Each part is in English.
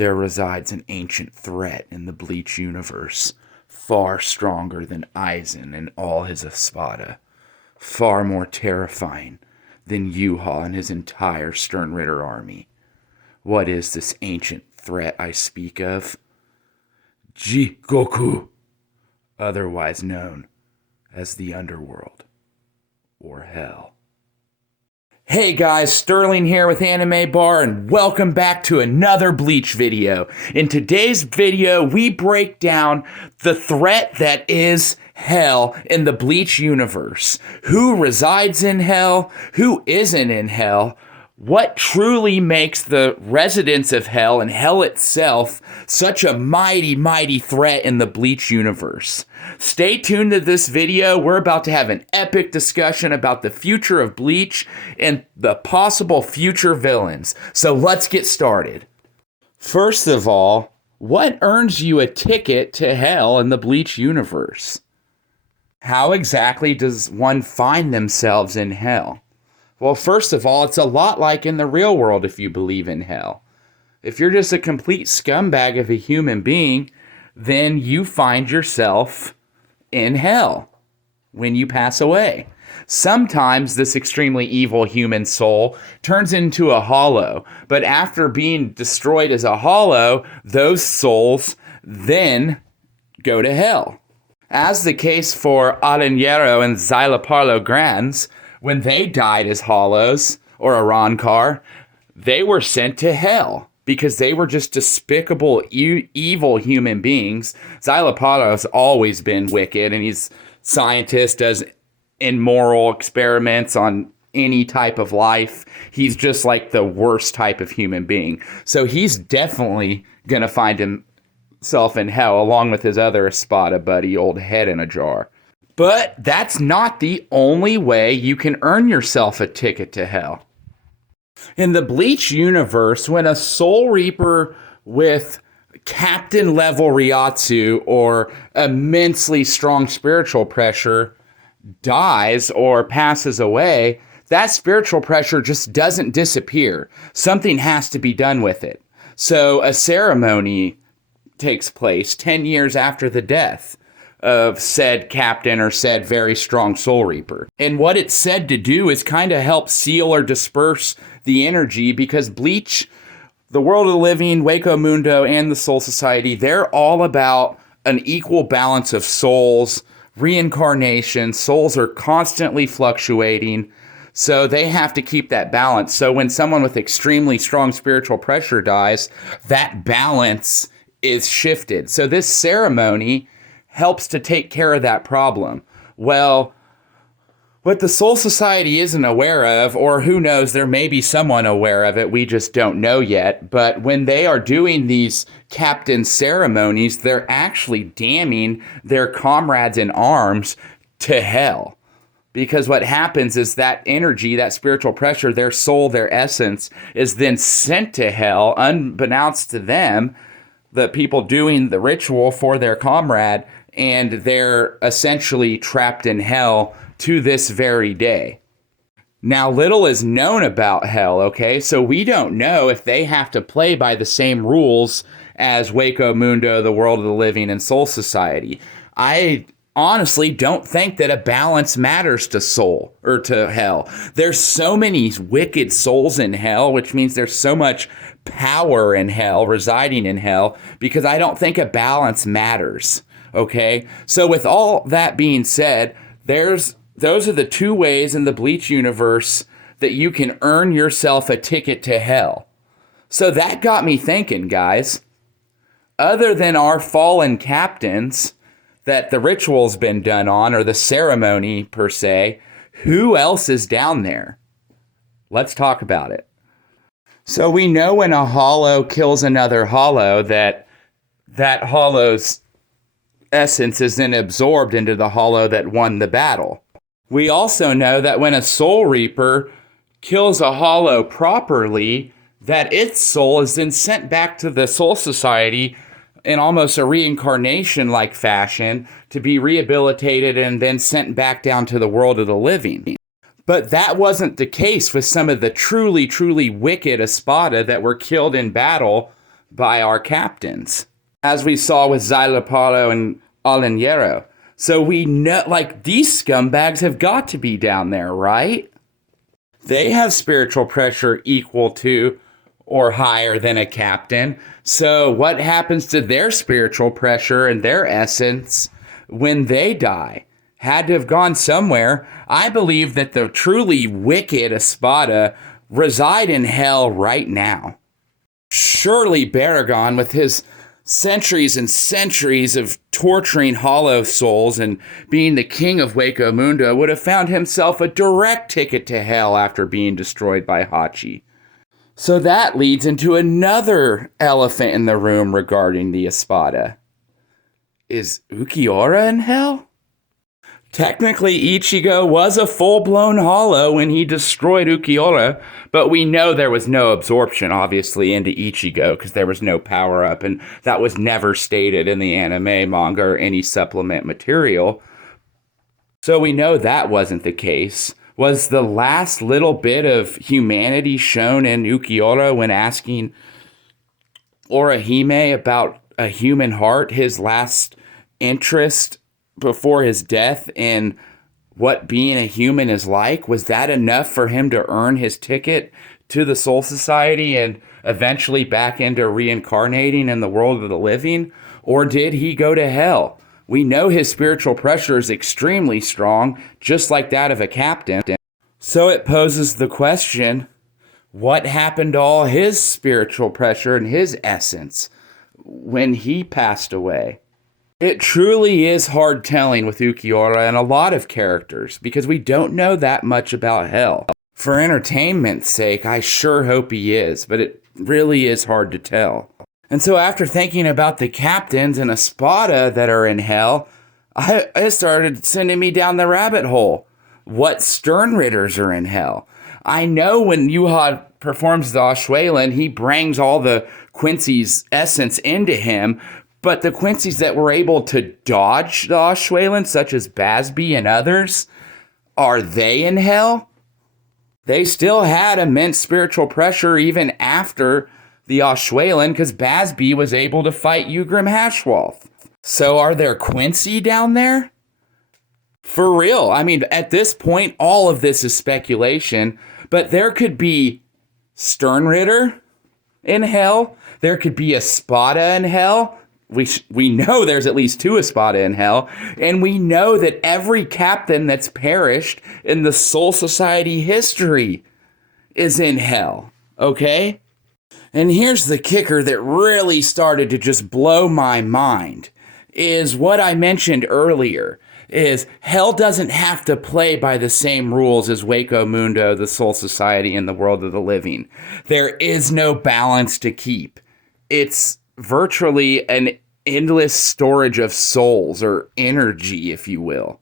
There resides an ancient threat in the Bleach universe, far stronger than Aizen and all his Espada, far more terrifying than Yuha and his entire Sternritter army. What is this ancient threat I speak of? Jigoku, otherwise known as the Underworld, or Hell. Hey guys, Sterling here with Anime Bar, and welcome back to another Bleach video. In today's video, we break down the threat that is Hell in the Bleach universe. Who resides in Hell? Who isn't in Hell? What truly makes the residents of Hell and Hell itself such a mighty, mighty threat in the Bleach universe? Stay tuned to this video. We're about to have an epic discussion about the future of Bleach and the possible future villains. So let's get started. First of all, what earns you a ticket to Hell in the Bleach universe? How exactly does one find themselves in Hell? Well, first of all, it's a lot like in the real world if you believe in hell. If you're just a complete scumbag of a human being, then you find yourself in hell when you pass away. Sometimes this extremely evil human soul turns into a hollow, but after being destroyed as a hollow, those souls then go to hell. As the case for Aranjero and Xyloparlo Grands, when they died as hollows, or Arankar, they were sent to hell because they were just despicable, evil human beings. Xyloparlo has always been wicked, and he's scientist, does immoral experiments on any type of life. He's just like the worst type of human being. So he's definitely going to find himself in hell, along with his other Espada buddy, old Head in a Jar. But that's not the only way you can earn yourself a ticket to hell. In the Bleach universe, when a Soul Reaper with captain level Ryatsu or immensely strong spiritual pressure dies or passes away, that spiritual pressure just doesn't disappear. Something has to be done with it. So a ceremony takes place 10 years after the death of said captain or said very strong Soul Reaper. And what it's said to do is kind of help seal or disperse the energy, because Bleach, the world of the living, Hueco Mundo, and the Soul Society, they're all about an equal balance of souls, reincarnation. Souls are constantly fluctuating, so they have to keep that balance. So when someone with extremely strong spiritual pressure dies, that balance is shifted. So this ceremony helps to take care of that problem. Well, what the Soul Society isn't aware of, or who knows, there may be someone aware of it, we just don't know yet, but when they are doing these captain ceremonies, they're actually damning their comrades in arms to hell. Because what happens is that energy, that spiritual pressure, their soul, their essence, is then sent to hell, unbeknownst to them, the people doing the ritual for their comrade, and they're essentially trapped in hell to this very day. Now, little is known about hell, okay? So we don't know if they have to play by the same rules as Hueco Mundo, the world of the living, and Soul Society. I honestly don't think that a balance matters to soul or to hell. There's so many wicked souls in hell, which means there's so much power in hell, residing in hell, because I don't think a balance matters. Okay, so with all that being said, those are the two ways in the Bleach universe that you can earn yourself a ticket to hell. So that got me thinking, guys. Other than our fallen captains that the ritual's been done on, or the ceremony per se, who else is down there? Let's talk about it. So we know when a hollow kills another hollow that hollow's essence is then absorbed into the hollow that won the battle. We also know that when a Soul Reaper kills a hollow properly, that its soul is then sent back to the Soul Society in almost a reincarnation-like fashion to be rehabilitated and then sent back down to the world of the living. But that wasn't the case with some of the truly, truly wicked Espada that were killed in battle by our captains, as we saw with Xylopalo and Alenero. So we know, like, these scumbags have got to be down there, right? They have spiritual pressure equal to or higher than a captain. So what happens to their spiritual pressure and their essence when they die? Had to have gone somewhere. I believe that the truly wicked Espada reside in hell right now. Surely Baragon, with his centuries and centuries of torturing hollow souls and being the king of Hueco Mundo, would have found himself a direct ticket to hell after being destroyed by Hachi. So that leads into another elephant in the room regarding the Espada. Is Ukiura in hell? Technically, Ichigo was a full-blown hollow when he destroyed Ukiura, but we know there was no absorption, obviously, into Ichigo because there was no power-up, and that was never stated in the anime, manga, or any supplement material. So we know that wasn't the case. Was the last little bit of humanity shown in Ukiura when asking Orihime about a human heart, his last interest before his death in what being a human is like? Was that enough for him to earn his ticket to the Soul Society and eventually back into reincarnating in the world of the living? Or did he go to hell? We know his spiritual pressure is extremely strong, just like that of a captain. So it poses the question, what happened to all his spiritual pressure and his essence when he passed away? It truly is hard telling with Ukiura and a lot of characters because we don't know that much about hell. For entertainment's sake, I sure hope he is, but it really is hard to tell. And so after thinking about the captains and Espada that are in hell, it started sending me down the rabbit hole. What Sternritters are in hell? I know when Yuha performs the Ashwelin, he brings all the Quincy's essence into him, but the Quincy's that were able to dodge the Ashwelin, such as Basby and others, are they in hell? They still had immense spiritual pressure even after the Ashwelin, because Basby was able to fight Ugrim Hashwalth. So are there Quincy down there? For real. I mean, at this point, all of this is speculation, but there could be Sternritter in hell. There could be Espada in hell. We know there's at least 2 Espada in hell, and we know that every captain that's perished in the Soul Society history is in hell, okay? And here's the kicker that really started to just blow my mind, is what I mentioned earlier, is hell doesn't have to play by the same rules as Hueco Mundo, the Soul Society, and the world of the living. There is no balance to keep. It's virtually an endless storage of souls, or energy, if you will.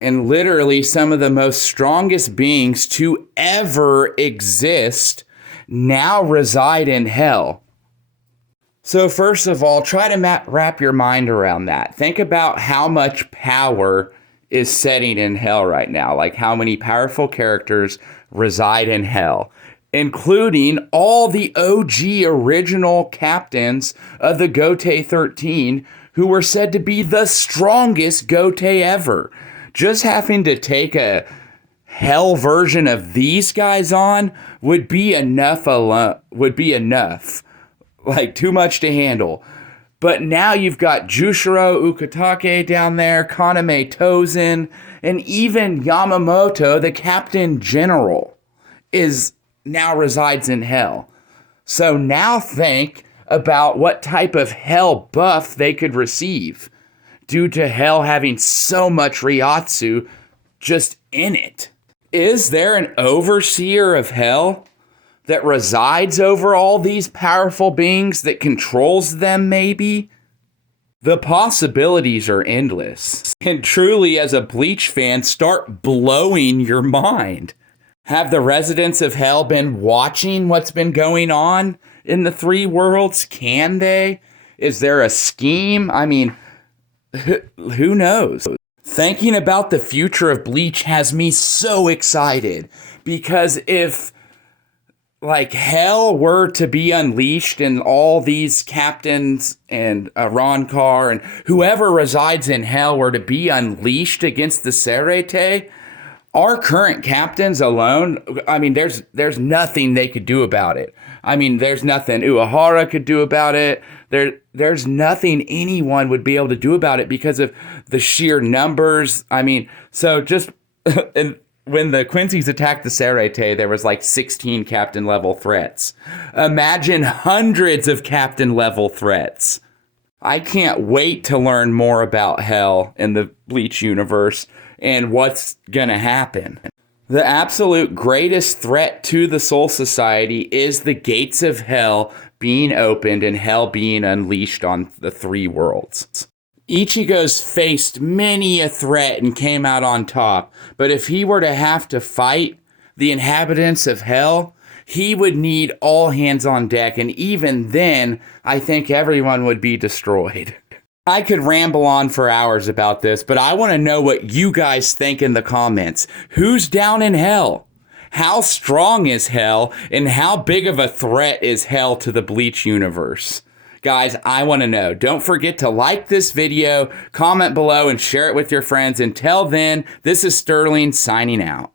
And literally some of the most strongest beings to ever exist now reside in hell. So first of all, try to wrap your mind around that. Think about how much power is setting in hell right now. Like how many powerful characters reside in hell, including all the OG original captains of the Gotei 13, who were said to be the strongest Gotei ever. Just having to take a hell version of these guys on would be enough. Like, too much to handle. But now you've got Jushiro Ukitake down there, Kaname Tozen, and even Yamamoto, the Captain General, now resides in hell. So now think about what type of hell buff they could receive due to hell having so much Ryatsu just in it. Is there an overseer of hell that resides over all these powerful beings, that controls them maybe? The possibilities are endless. And truly, as a Bleach fan, start blowing your mind. Have the residents of hell been watching what's been going on in the 3 worlds? Can they? Is there a scheme? I mean, who knows? Thinking about the future of Bleach has me so excited, because if like hell were to be unleashed and all these captains and Ron Carr and whoever resides in hell were to be unleashed against the Serete, our current captains alone, I mean, there's nothing they could do about it. I mean, there's nothing Uehara could do about it. There's nothing anyone would be able to do about it because of the sheer numbers. I mean, so just and when the Quincy's attacked the Serete, there was like 16 captain level threats. Imagine hundreds of captain level threats. I can't wait to learn more about hell in the Bleach universe and what's gonna happen. The absolute greatest threat to the Soul Society is the gates of hell being opened and hell being unleashed on the three worlds. Ichigo's faced many a threat and came out on top, but if he were to have to fight the inhabitants of hell, he would need all hands on deck, and even then, I think everyone would be destroyed. I could ramble on for hours about this, but I want to know what you guys think in the comments. Who's down in hell? How strong is hell? And how big of a threat is hell to the Bleach universe? Guys, I want to know. Don't forget to like this video, comment below, and share it with your friends. Until then, this is Sterling signing out.